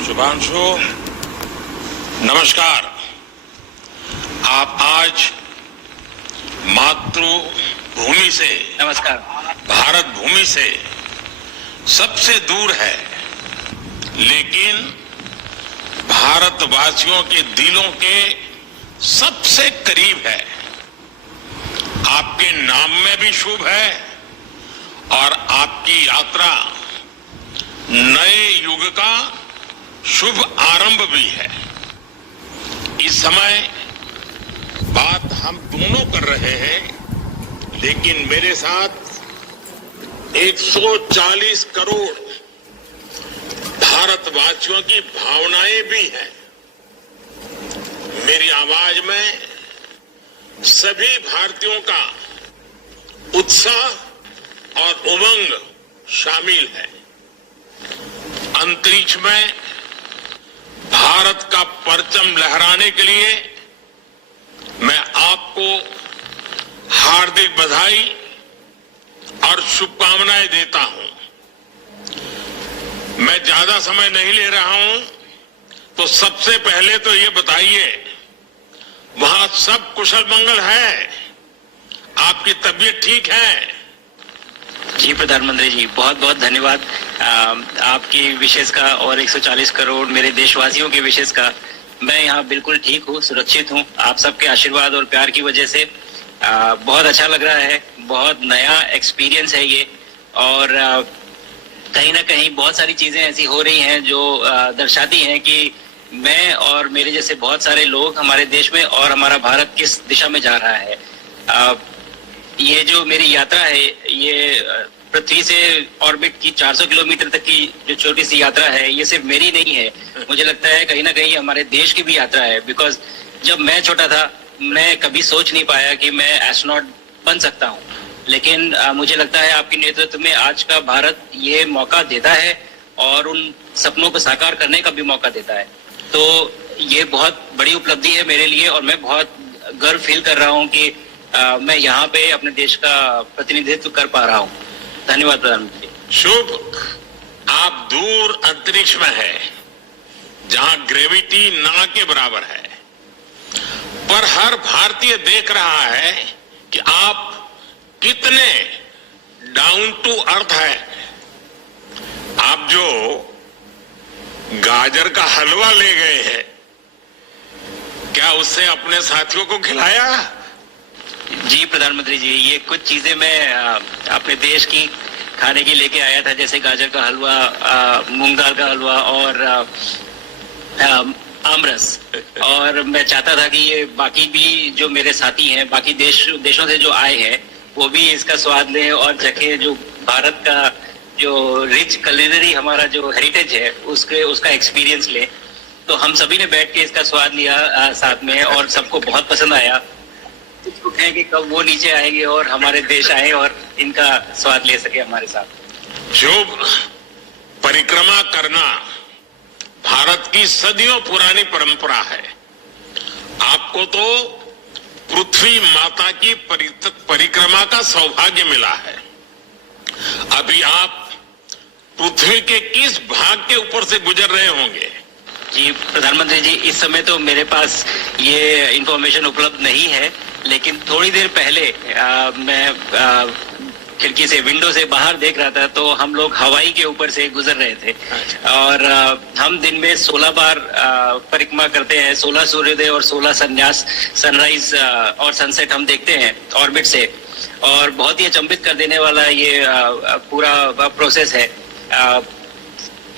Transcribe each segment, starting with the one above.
शुभांशु, नमस्कार। आप आज मातृभूमि से, नमस्कार। भारत भूमि से सबसे दूर है, लेकिन भारतवासियों के दिलों के सबसे करीब है। आपके नाम में भी शुभ है और आपकी यात्रा नए युग का शुभ आरंभ भी है। इस समय बात हम दोनों कर रहे हैं, लेकिन मेरे साथ 140 करोड़ भारतवासियों की भावनाएं भी हैं। मेरी आवाज में सभी भारतीयों का उत्साह और उमंग शामिल है। अंतरिक्ष में भारत का परचम लहराने के लिए मैं आपको हार्दिक बधाई और शुभकामनाएं देता हूं। मैं ज्यादा समय नहीं ले रहा हूं, तो सबसे पहले तो ये बताइए, वहां सब कुशल मंगल है? आपकी तबीयत ठीक है? जी प्रधानमंत्री जी, बहुत बहुत धन्यवाद आपकी विशेष का और 140 करोड़ मेरे देशवासियों के विशेष का। मैं यहाँ बिल्कुल ठीक हूँ, सुरक्षित हूँ। आप सबके आशीर्वाद और प्यार की वजह से बहुत अच्छा लग रहा है। बहुत नया एक्सपीरियंस है ये, और कहीं ना कहीं बहुत सारी चीजें ऐसी हो रही हैं जो दर्शाती हैं कि मैं और मेरे जैसे बहुत सारे लोग हमारे देश में और हमारा भारत किस दिशा में जा रहा है। ये जो मेरी यात्रा है, ये पृथ्वी से ऑर्बिट की 400 किलोमीटर तक की जो छोटी सी यात्रा है, ये सिर्फ मेरी नहीं है। मुझे लगता है कहीं ना कहीं हमारे देश की भी यात्रा है। बिकॉज जब मैं छोटा था, मैं कभी सोच नहीं पाया कि मैं एस्ट्रोनॉट बन सकता हूँ, लेकिन मुझे लगता है आपके नेतृत्व में आज का भारत ये मौका देता है और उन सपनों को साकार करने का भी मौका देता है। तो ये बहुत बड़ी उपलब्धि है मेरे लिए, और मैं बहुत गर्व फील कर रहा हूँ कि मैं यहाँ पे अपने देश का प्रतिनिधित्व कर पा रहा हूँ। धन्यवाद प्रधानमंत्री। शुभ। आप दूर अंतरिक्ष में है, जहां ग्रेविटी ना के बराबर है, पर हर भारतीय देख रहा है कि आप कितने डाउन टू अर्थ है। आप जो गाजर का हलवा ले गए हैं, क्या उससे अपने साथियों को खिलाया? जी प्रधानमंत्री जी, ये कुछ चीजें मैं अपने देश की खाने की लेके आया था, जैसे गाजर का हलवा, मूंग दाल का हलवा और आमरस। और मैं चाहता था कि ये बाकी भी जो मेरे साथी हैं, बाकी देशों से जो आए हैं, वो भी इसका स्वाद लें और चखें। जो भारत का जो रिच कलिनरी हमारा जो हेरिटेज है, उसका एक्सपीरियंस ले। तो हम सभी ने बैठ के इसका स्वाद लिया साथ में, और सबको बहुत पसंद आया। है कि कब वो नीचे आएंगे और हमारे देश आए और इनका स्वाद ले सके हमारे साथ। शुभ। परिक्रमा करना भारत की सदियों पुरानी परंपरा है। आपको तो पृथ्वी माता की परिक्रमा का सौभाग्य मिला है। अभी आप पृथ्वी के किस भाग के ऊपर से गुजर रहे होंगे? जी प्रधानमंत्री जी, इस समय तो मेरे पास ये इंफॉर्मेशन उपलब्ध नहीं है, लेकिन थोड़ी देर पहले मैं खिड़की से, विंडो से बाहर देख रहा था, तो हम लोग हवाई के ऊपर से गुजर रहे थे। और हम दिन में 16 बार परिक्रमा करते हैं। 16 सूर्योदय और 16 संन्यास, सनराइज और सनसेट हम देखते हैं ऑर्बिट से। और बहुत ही अचंभित कर देने वाला ये पूरा प्रोसेस है।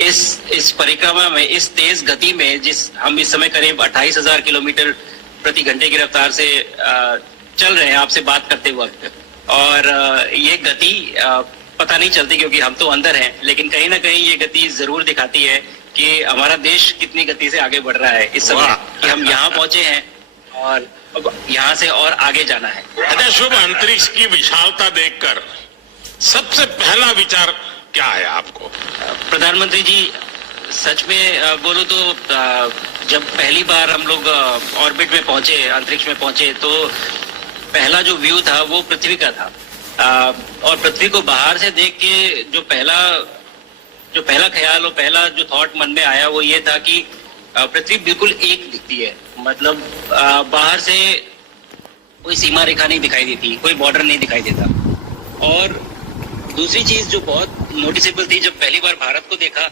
इस परिक्रमा में, इस तेज गति में, हम इस समय करीब 28,000 किलोमीटर प्रति घंटे की रफ्तार से चल रहे हैं आपसे बात करते वक्त। और ये गति पता नहीं चलती क्योंकि हम तो अंदर हैं, लेकिन कहीं ना कहीं ये गति जरूर दिखाती है कि हमारा देश कितनी गति से आगे बढ़ रहा है इस समय, कि हम यहाँ पहुंचे हैं और अब यहाँ से और आगे जाना है। अच्छा शुभ, अंतरिक्ष की विशालता देखकर सबसे पहला विचार क्या है आपको? प्रधानमंत्री जी, सच में बोलो तो जब पहली बार हम लोग ऑर्बिट में पहुंचे, अंतरिक्ष में पहुंचे, तो पहला जो व्यू था वो पृथ्वी का था। और पृथ्वी को बाहर से देख के जो पहला जो पहला ख्याल और पहला जो थॉट मन में आया वो ये था कि पृथ्वी बिल्कुल एक दिखती है, मतलब बाहर से कोई सीमा रेखा नहीं दिखाई देती, कोई बॉर्डर नहीं दिखाई देता। और दूसरी चीज जो बहुत नोटिसेबल थी, जब पहली बार भारत को देखा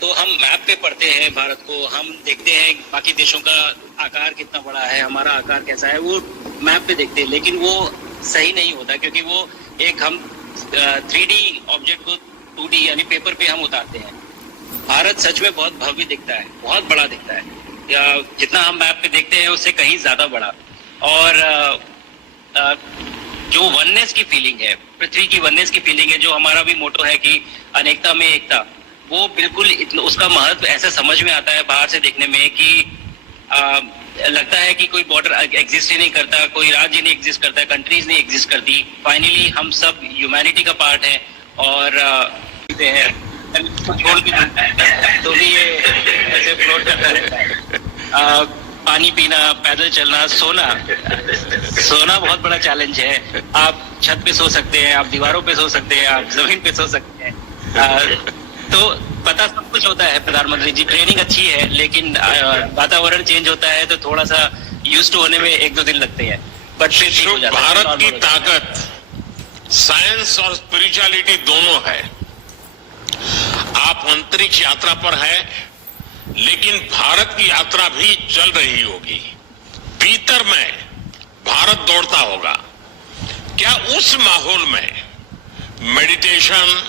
तो हम मैप पे पढ़ते हैं भारत को, हम देखते हैं बाकी देशों का आकार कितना बड़ा है, हमारा आकार कैसा है, वो मैप पे देखते हैं, लेकिन वो सही नहीं होता क्योंकि वो एक हम 3D ऑब्जेक्ट को 2D यानी पेपर पे हम उतारते हैं। भारत सच में बहुत भव्य दिखता है, बहुत बड़ा दिखता है, या जितना हम मैप पे देखते हैं उससे कहीं ज्यादा बड़ा। और जो वननेस की फीलिंग है, पृथ्वी की वननेस की फीलिंग है, जो हमारा भी मोटो है कि अनेकता में एकता, वो बिल्कुल उसका महत्व ऐसा समझ में आता है बाहर से देखने में कि लगता है कि कोई बॉर्डर एग्जिस्ट ही नहीं करता, कोई राज्य नहीं एग्जिस्ट करता, कंट्रीज नहीं एग्जिस्ट करती। फाइनली हम सब ह्यूमैनिटी का पार्ट है और छोड़ के तो भी ये ऐसे फ्लोट करता रहता है। पानी पीना, पैदल चलना, सोना बहुत बड़ा चैलेंज है। आप छत पे सो सकते हैं, आप दीवारों पे सो सकते हैं, आप जमीन पे सो सकते हैं। तो पता सब कुछ होता है प्रधानमंत्री जी, ट्रेनिंग अच्छी है, लेकिन वातावरण चेंज होता है तो थोड़ा सा यूज टू होने में 1-2 दिन लगते हैं, बट फिर ठीक हो जाता है। भारत की ताकत साइंस और स्पिरिचुअलिटी दोनों है। आप अंतरिक्ष यात्रा पर है, लेकिन भारत की यात्रा भी चल रही होगी। भीतर में भारत दौड़ता होगा। क्या उस माहौल में मेडिटेशन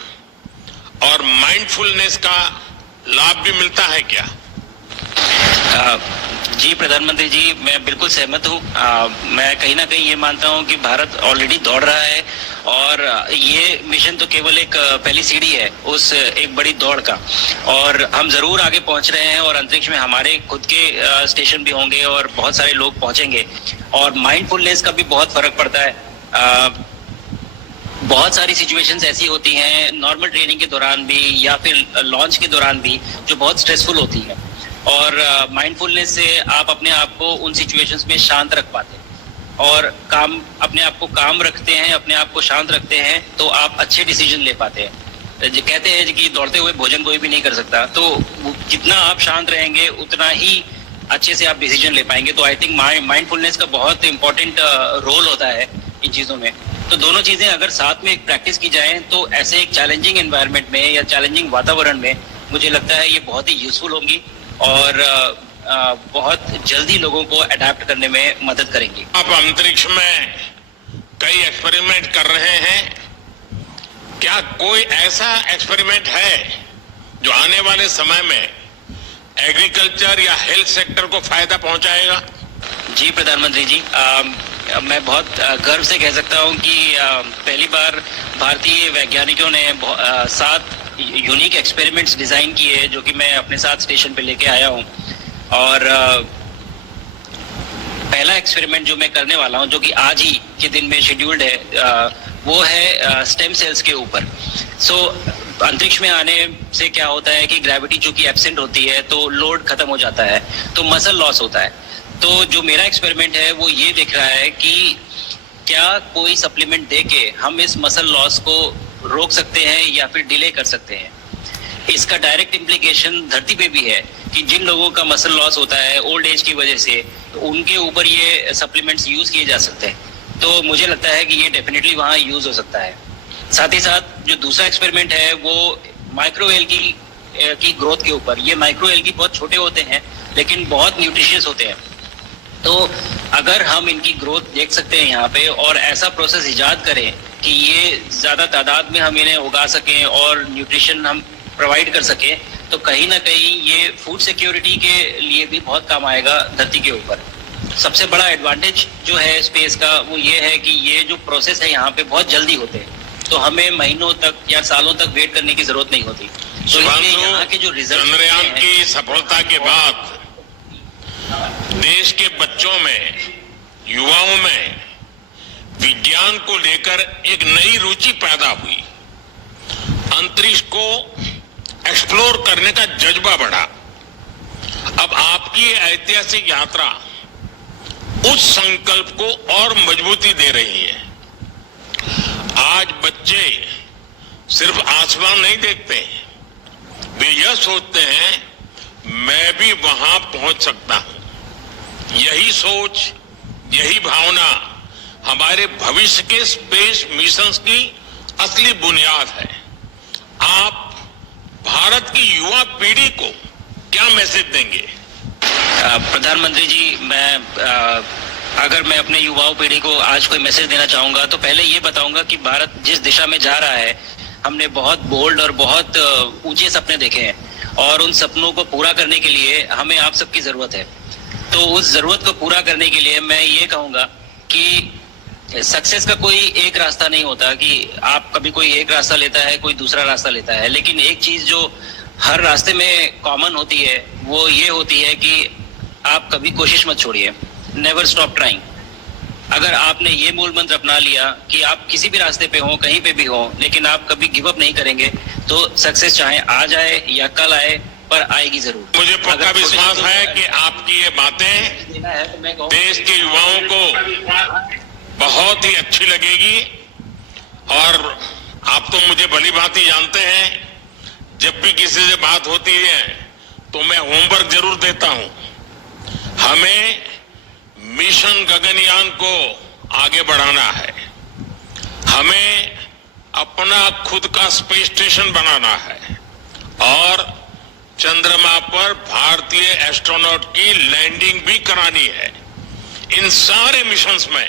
और माइंडफुलनेस का लाभ भी मिलता है क्या? जी प्रधानमंत्री जी, मैं बिल्कुल सहमत हूँ। मैं कहीं ना कहीं ये मानता हूँ कि भारत ऑलरेडी दौड़ रहा है और ये मिशन तो केवल एक पहली सीढ़ी है उस एक बड़ी दौड़ का, और हम जरूर आगे पहुंच रहे हैं और अंतरिक्ष में हमारे खुद के स्टेशन भी होंगे और बहुत सारे लोग पहुंचेंगे। और माइंडफुलनेस का भी बहुत फर्क पड़ता है। बहुत सारी सिचुएशंस ऐसी होती हैं नॉर्मल ट्रेनिंग के दौरान भी या फिर लॉन्च के दौरान भी जो बहुत स्ट्रेसफुल होती है, और माइंडफुलनेस से आप अपने आप को उन सिचुएशंस में शांत रख पाते हैं और अपने आप को काम रखते हैं, अपने आप को शांत रखते हैं, तो आप अच्छे डिसीजन ले पाते हैं। कहते हैं कि दौड़ते हुए भोजन कोई भी नहीं कर सकता, तो जितना आप शांत रहेंगे उतना ही अच्छे से आप डिसीजन ले पाएंगे। तो आई थिंक माइंडफुलनेस का बहुत इंपॉर्टेंट रोल होता है इन चीजों में। तो दोनों चीजें अगर साथ में एक प्रैक्टिस की जाए तो ऐसे एक चैलेंजिंग एनवायरनमेंट में या चैलेंजिंग वातावरण में मुझे लगता है ये बहुत ही यूजफुल होंगी और बहुत जल्दी लोगों को अडेप्ट करने में मदद करेंगी। आप अंतरिक्ष में कई एक्सपेरिमेंट कर रहे हैं, क्या कोई ऐसा एक्सपेरिमेंट है जो आने वाले समय में एग्रीकल्चर या हेल्थ सेक्टर को फायदा पहुंचाएगा? जी प्रधानमंत्री जी, मैं बहुत गर्व से कह सकता हूं कि पहली बार भारतीय वैज्ञानिकों ने 7 यूनिक एक्सपेरिमेंट्स डिजाइन किए जो कि मैं अपने साथ स्टेशन पे लेके आया हूं। और पहला एक्सपेरिमेंट जो मैं करने वाला हूं, जो कि आज ही के दिन में शेड्यूल्ड है, वो है स्टेम सेल्स के ऊपर। सो अंतरिक्ष में आने से क्या होता है कि ग्रेविटी चूंकि एब्सेंट होती है तो लोड खत्म हो जाता है, तो मसल लॉस होता है। तो जो मेरा एक्सपेरिमेंट है वो ये देख रहा है कि क्या कोई सप्लीमेंट देके हम इस मसल लॉस को रोक सकते हैं या फिर डिले कर सकते हैं। इसका डायरेक्ट इम्प्लीकेशन धरती पे भी है कि जिन लोगों का मसल लॉस होता है ओल्ड एज की वजह से, तो उनके ऊपर ये सप्लीमेंट्स यूज किए जा सकते हैं। तो मुझे लगता है कि ये डेफिनेटली वहाँ यूज हो सकता है। साथ ही साथ जो दूसरा एक्सपेरिमेंट है वो माइक्रोवेल की ग्रोथ के ऊपर। ये माइक्रोवेल की बहुत छोटे होते हैं लेकिन बहुत न्यूट्रिशियस होते हैं। तो अगर हम इनकी ग्रोथ देख सकते हैं यहाँ पे और ऐसा प्रोसेस इजाद करें कि ये ज्यादा तादाद में हम इन्हें उगा सकें और न्यूट्रिशन हम प्रोवाइड कर सकें, तो कहीं ना कहीं ये फूड सिक्योरिटी के लिए भी बहुत काम आएगा धरती के ऊपर। सबसे बड़ा एडवांटेज जो है स्पेस का वो ये है कि ये जो प्रोसेस है यहाँ पे बहुत जल्दी होते हैं, तो हमें महीनों तक या सालों तक वेट करने की जरूरत नहीं होती। तो यहाँ के जो रिजल्ट चंद्रयान की सफलता के बाद देश के बच्चों में, युवाओं में विज्ञान को लेकर एक नई रुचि पैदा हुई। अंतरिक्ष को एक्सप्लोर करने का जज्बा बढ़ा। अब आपकी ऐतिहासिक यात्रा उस संकल्प को और मजबूती दे रही है। आज बच्चे सिर्फ आसमान नहीं देखते, वे यह सोचते हैं मैं भी वहां पहुंच सकता हूं। यही सोच, यही भावना हमारे भविष्य के स्पेस मिशंस की असली बुनियाद है। आप भारत की युवा पीढ़ी को क्या मैसेज देंगे? प्रधानमंत्री जी, अगर मैं अपने युवाओं पीढ़ी को आज कोई मैसेज देना चाहूंगा तो पहले ये बताऊंगा कि भारत जिस दिशा में जा रहा है, हमने बहुत बोल्ड और बहुत ऊंचे सपने देखे हैं और उन सपनों को पूरा करने के लिए हमें आप सबकी जरूरत है। तो उस जरूरत को पूरा करने के लिए मैं ये कहूंगा कि सक्सेस का कोई एक रास्ता नहीं होता कि आप कभी कोई एक रास्ता लेता है, कोई दूसरा रास्ता लेता है, लेकिन एक चीज जो हर रास्ते में कॉमन होती है वो ये होती है कि आप कभी कोशिश मत छोड़िए, नेवर स्टॉप ट्राइंग। अगर आपने ये मूल मंत्र अपना लिया कि आप किसी भी रास्ते पे हो, कहीं पे भी हो, लेकिन आप कभी गिव अप नहीं करेंगे तो सक्सेस चाहे आज आए या कल आए पर आएगी जरूर। मुझे पक्का विश्वास है कि आपकी ये बातें देश के युवाओं को बहुत ही अच्छी लगेगी और आप तो मुझे भली भांति जानते हैं, जब भी किसी से बात होती है तो मैं होमवर्क जरूर देता हूं। हमें मिशन गगनयान को आगे बढ़ाना है, हमें अपना खुद का स्पेस स्टेशन बनाना है और चंद्रमा पर भारतीय एस्ट्रोनॉट की लैंडिंग भी करानी है। इन सारे मिशंस में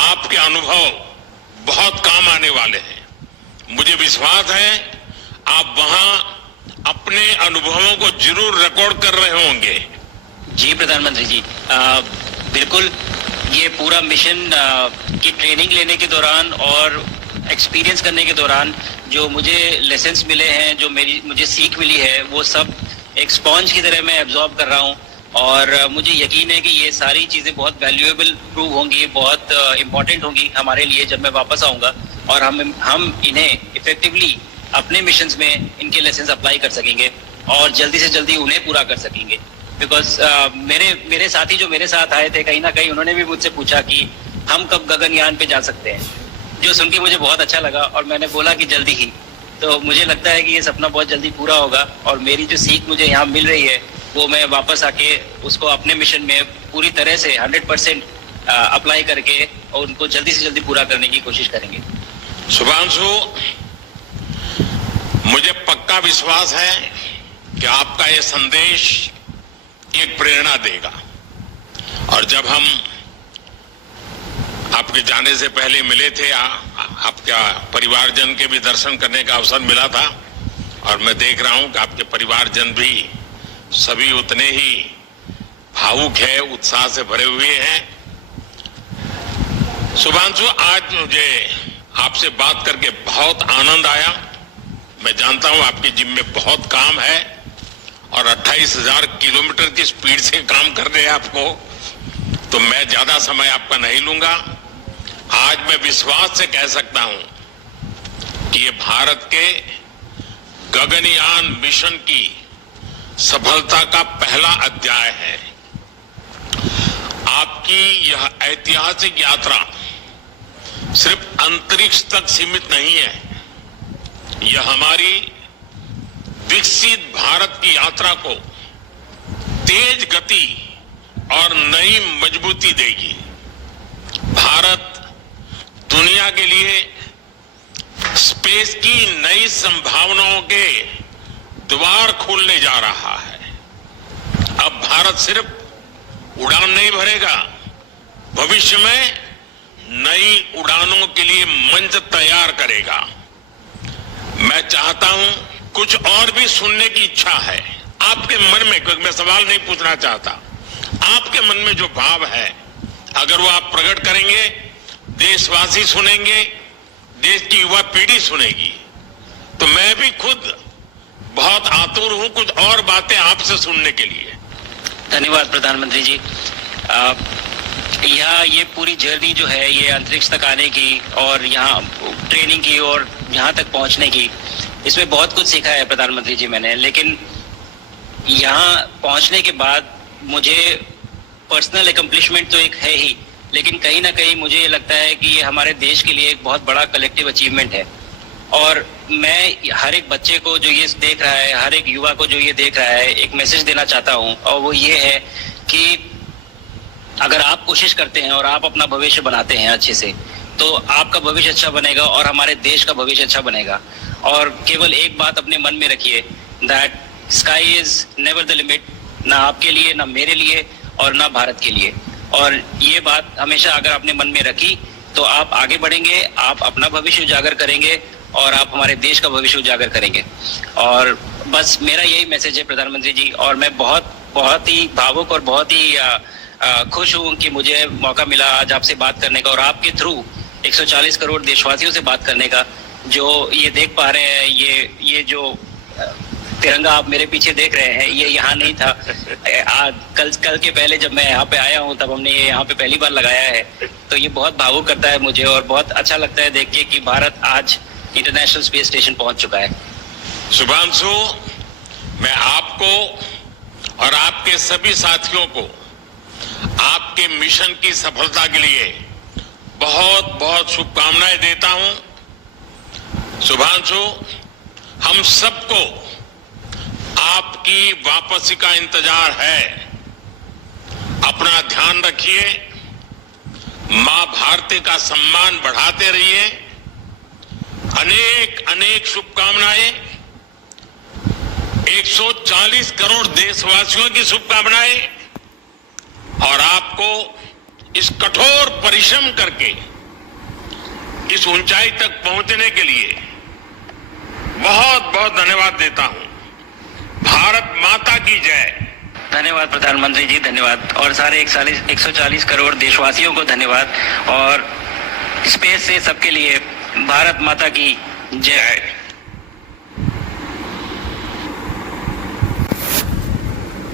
आपके अनुभव बहुत काम आने वाले हैं। मुझे विश्वास है आप वहां अपने अनुभवों को जरूर रिकॉर्ड कर रहे होंगे। जी प्रधानमंत्री जी, बिल्कुल। ये पूरा मिशन की ट्रेनिंग लेने के दौरान और एक्सपीरियंस करने के दौरान जो मुझे लेसन्स मिले हैं, जो मुझे सीख मिली है, वो सब एक स्पॉन्ज की तरह मैं एब्जॉर्ब कर रहा हूँ और मुझे यकीन है कि ये सारी चीज़ें बहुत वैल्यूएबल प्रूव होंगी, बहुत इम्पोर्टेंट होंगी हमारे लिए जब मैं वापस आऊँगा और हम इन्हें इफेक्टिवली अपने मिशंस में इनके लेसन्स अप्लाई कर सकेंगे और जल्दी से जल्दी उन्हें पूरा कर सकेंगे। बिकॉज मेरे साथी जो मेरे साथ आए थे, कहीं ना कहीं उन्होंने भी मुझसे पूछा कि हम कब गगनयान पे जा सकते हैं, जो सुन के मुझे बहुत अच्छा लगा और मैंने बोला कि जल्दी ही। तो मुझे लगता है कि ये सपना बहुत जल्दी पूरा होगा और मेरी जो सीख मुझे यहाँ मिल रही है वो मैं वापस आके उसको अपने मिशन में पूरी तरह से 100% अप्लाई करके और उनको जल्दी से जल्दी पूरा करने की कोशिश करेंगे। शुभांशु, मुझे पक्का विश्वास है कि आपका ये संदेश एक प्रेरणा देगा और जब हम आपके जाने से पहले मिले थे, आपका परिवारजन के भी दर्शन करने का अवसर मिला था और मैं देख रहा हूं कि आपके परिवारजन भी सभी उतने ही भावुक है, उत्साह से भरे हुए हैं। शुभांशु, आज मुझे आपसे बात करके बहुत आनंद आया। मैं जानता हूं आपकी जिम में बहुत काम है और 28,000 किलोमीटर की स्पीड से काम करने हैं आपको, तो मैं ज्यादा समय आपका नहीं लूंगा। आज मैं विश्वास से कह सकता हूं कि ये भारत के गगनयान मिशन की सफलता का पहला अध्याय है। आपकी यह ऐतिहासिक यात्रा सिर्फ अंतरिक्ष तक सीमित नहीं है, यह हमारी विकसित भारत की यात्रा को तेज गति और नई मजबूती देगी। भारत दुनिया के लिए स्पेस की नई संभावनाओं के द्वार खोलने जा रहा है। अब भारत सिर्फ उड़ान नहीं भरेगा, भविष्य में नई उड़ानों के लिए मंच तैयार करेगा। मैं चाहता हूं, कुछ और भी सुनने की इच्छा है आपके मन में, क्योंकि मैं सवाल नहीं पूछना चाहता, आपके मन में जो भाव है अगर वो आप प्रकट करेंगे, देशवासी सुनेंगे, देश की युवा पीढ़ी सुनेगी, तो मैं भी खुद बहुत आतुर हूं कुछ और बातें आपसे सुनने के लिए। धन्यवाद प्रधानमंत्री जी। यहाँ ये पूरी जर्नी जो है ये अंतरिक्ष तक आने की और यहाँ ट्रेनिंग की और यहाँ तक पहुँचने की, इसमें बहुत कुछ सीखा है प्रधानमंत्री जी मैंने। लेकिन यहाँ पहुँचने के बाद मुझे पर्सनल एकम्प्लिशमेंट तो एक है ही, लेकिन कहीं ना कहीं मुझे ये लगता है कि ये हमारे देश के लिए एक बहुत बड़ा कलेक्टिव अचीवमेंट है और मैं हर एक बच्चे को जो ये देख रहा है, हर एक युवा को जो ये देख रहा है, एक मैसेज देना चाहता हूं, और वो ये है कि अगर आप कोशिश करते हैं और आप अपना भविष्य बनाते हैं अच्छे से, तो आपका भविष्य अच्छा बनेगा और हमारे देश का भविष्य अच्छा बनेगा। और केवल एक बात अपने मन में रखिए, that sky is never the limit, ना आपके लिए, ना मेरे लिए, और ना भारत के लिए। और ये बात हमेशा अगर आपने मन में रखी तो आप आगे बढ़ेंगे, आप अपना भविष्य उजागर करेंगे और आप हमारे देश का भविष्य उजागर करेंगे। और बस मेरा यही मैसेज है प्रधानमंत्री जी। और मैं बहुत ही भावुक और बहुत ही खुश हूं कि मुझे मौका मिला आज आपसे बात करने का, और आपके थ्रू 140 करोड़ देशवासियों से बात करने का। जो ये देख पा रहे हैं, ये जो तिरंगा आप मेरे पीछे देख रहे हैं, ये यहाँ नहीं था। कल के पहले जब मैं यहाँ पे आया हूँ तब हमने ये यहाँ पे पहली बार लगाया है। तो ये बहुत भावुक करता है मुझे और बहुत अच्छा लगता है देख के कि भारत आज इंटरनेशनल स्पेस स्टेशन पहुंच चुका है। शुभांशु, मैं आपको और आपके सभी साथियों को आपके मिशन की सफलता के लिए बहुत बहुत शुभकामनाएं देता हूं। शुभांशु, हम सबको आपकी वापसी का इंतजार है। अपना ध्यान रखिए, मां भारती का सम्मान बढ़ाते रहिए। अनेक अनेक शुभकामनाएं, 140 करोड़ देशवासियों की शुभकामनाएं, और आपको इस कठोर परिश्रम करके इस ऊंचाई तक पहुंचने के लिए बहुत बहुत धन्यवाद देता हूं। भारत माता की जय। धन्यवाद प्रधानमंत्री जी, धन्यवाद। और सारे 140 करोड़ देशवासियों को धन्यवाद। और स्पेस से सबके लिए भारत माता की जय।